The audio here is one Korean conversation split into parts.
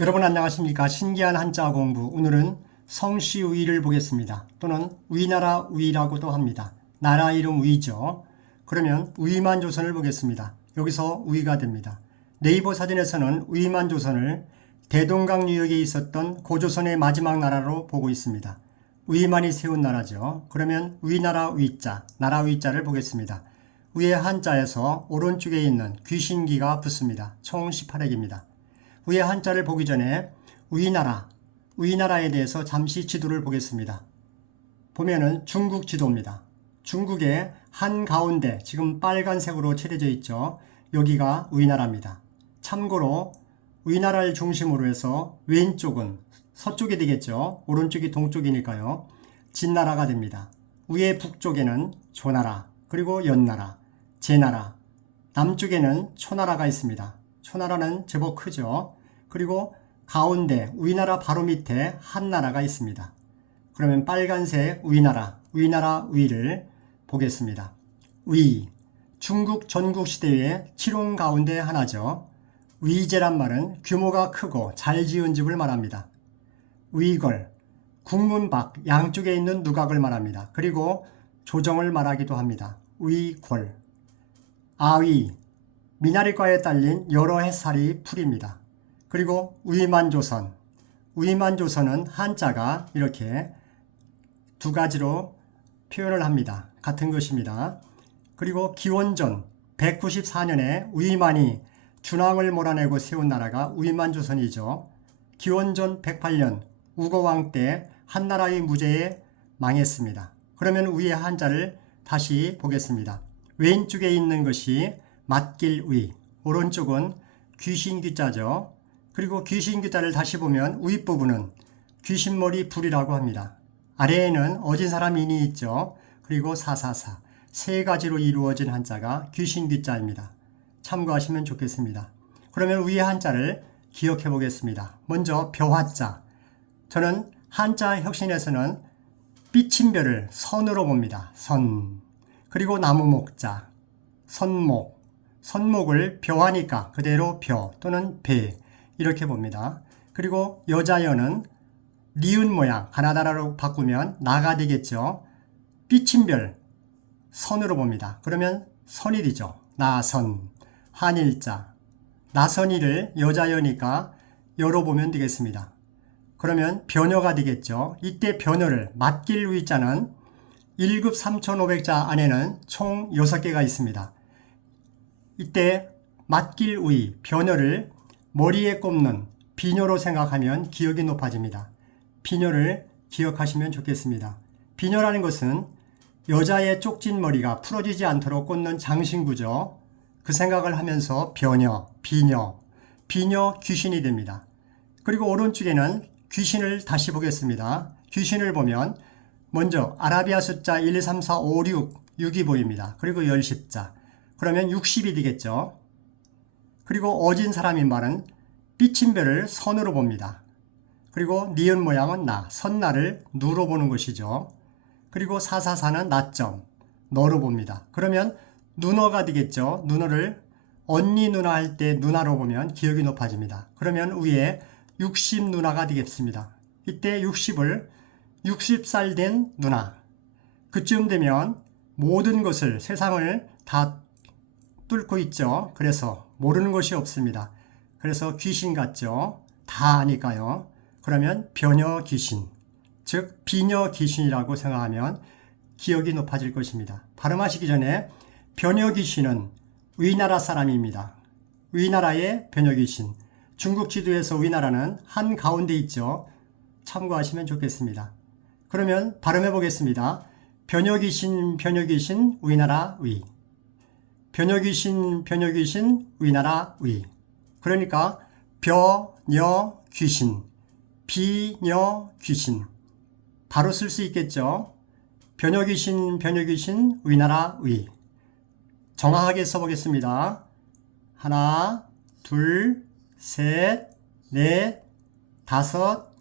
여러분 안녕하십니까? 신기한 한자 공부. 오늘은 성씨 위를 보겠습니다. 또는 위나라 위라고도 합니다. 나라 이름 위죠. 그러면 위만조선을 보겠습니다. 여기서 위가 됩니다. 네이버 사진에서는 위만조선을 대동강 유역에 있었던 고조선의 마지막 나라로 보고 있습니다. 위만이 세운 나라죠. 그러면 위나라 위자, 나라 위자를 보겠습니다. 위의 한자에서 오른쪽에 있는 귀신기가 붙습니다. 총 18핵입니다. 위의 한자를 보기 전에 위나라에 대해서 잠시 지도를 보겠습니다. 보면은 중국 지도입니다. 중국의 한가운데 지금 빨간색으로 칠해져 있죠. 여기가 위나라입니다. 참고로 위나라를 중심으로 해서 왼쪽은 서쪽이 되겠죠. 오른쪽이 동쪽이니까요. 진나라가 됩니다. 위의 북쪽에는 조나라, 그리고 연나라, 제나라, 남쪽에는 초나라가 있습니다. 초나라는 제법 크죠. 그리고 가운데 위나라 바로 밑에 한나라가 있습니다. 그러면 빨간색 위나라 위를 보겠습니다. 위, 중국 전국시대의 칠홍 가운데 하나죠. 위제란 말은 규모가 크고 잘 지은 집을 말합니다. 위걸, 국문 밖 양쪽에 있는 누각을 말합니다. 그리고 조정을 말하기도 합니다. 위골, 아위, 미나리과에 딸린 여러 햇살이 풀입니다. 그리고 위만조선은 한자가 이렇게 두 가지로 표현을 합니다. 같은 것입니다. 그리고 기원전 194년에 위만이 준왕을 몰아내고 세운 나라가 위만조선이죠. 기원전 108년 우거왕 때 한나라의 무죄에 망했습니다. 그러면 위의 한자를 다시 보겠습니다. 왼쪽에 있는 것이 맞길 위, 오른쪽은 귀신귀자죠. 그리고 귀신귀자를 다시 보면 윗부분은 귀신머리 불이라고 합니다. 아래에는 어진 사람 인이 있죠. 그리고 사사사, 세 가지로 이루어진 한자가 귀신귀자입니다. 참고하시면 좋겠습니다. 그러면 위의 한자를 기억해 보겠습니다. 먼저 벼화자. 저는 한자 혁신에서는 삐침별을 선으로 봅니다. 선. 그리고 나무목자, 선목. 선목을 벼하니까 그대로 벼 또는 배 이렇게 봅니다. 그리고 여자여는 리은 모양 가나다라로 바꾸면 나가 되겠죠. 삐침별 선으로 봅니다. 그러면 선일이죠. 나선, 한일자, 나선이를 여자여니까 여로 보면 되겠습니다. 그러면 변여가 되겠죠. 이때 변여를 맞길 위자는 1급 3,500자 안에는 총 6개가 있습니다. 이때 맞길 위, 변여를 머리에 꼽는 비녀로 생각하면 기억이 높아집니다. 비녀를 기억하시면 좋겠습니다. 비녀라는 것은 여자의 쪽진 머리가 풀어지지 않도록 꽂는 장신구죠. 그 생각을 하면서 변여, 비녀 귀신이 됩니다. 그리고 오른쪽에는 귀신을 다시 보겠습니다. 귀신을 보면 먼저 아라비아 숫자 1, 2, 3, 4, 5, 6이 보입니다. 그리고 열십자. 그러면 60이 되겠죠. 그리고 어진 사람인 말은 삐침별을 선으로 봅니다. 그리고 니은 모양은 나, 선나를 누로 보는 것이죠. 그리고 사사사는 나점, 너로 봅니다. 그러면 누너가 되겠죠. 누너를 언니 누나 할 때 누나로 보면 기억이 높아집니다. 그러면 위에 60 누나가 되겠습니다. 이때 60을 60살 된 누나. 그쯤 되면 모든 것을, 세상을 다 뚫고 있죠. 그래서 모르는 것이 없습니다. 그래서 귀신 같죠. 다 아니까요. 그러면 변여 귀신, 즉 비녀 귀신이라고 생각하면 기억이 높아질 것입니다. 발음하시기 전에 변여 귀신은 위나라 사람입니다. 위나라의 변여 귀신. 중국 지도에서 위나라는 한가운데 있죠. 참고하시면 좋겠습니다. 그러면 발음해 보겠습니다. 변여 귀신 위나라 위. 변여 귀신 위나라 위. 그러니까 벼녀 귀신, 비녀 귀신 바로 쓸 수 있겠죠. 변여 귀신 위나라 위. 정확하게 써보겠습니다. 하나, 둘, 셋, 넷, 다섯,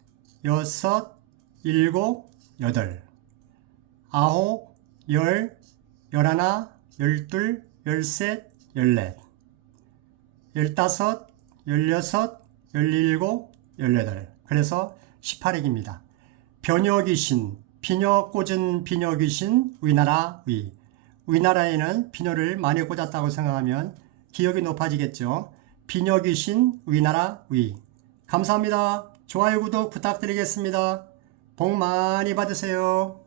여섯, 일곱, 여덟, 아홉, 열, 열하나, 열둘, 열셋, 열넷, 열다섯, 열여섯, 열일곱, 18. 그래서 18액입니다. 변여귀신, 비녀 꽂은 비녀귀신 우리나라 위. 우리나라에는 비녀를 많이 꽂았다고 생각하면 기억이 높아지겠죠. 비녀귀신 우리나라 위. 감사합니다. 좋아요, 구독 부탁드리겠습니다. 복 많이 받으세요.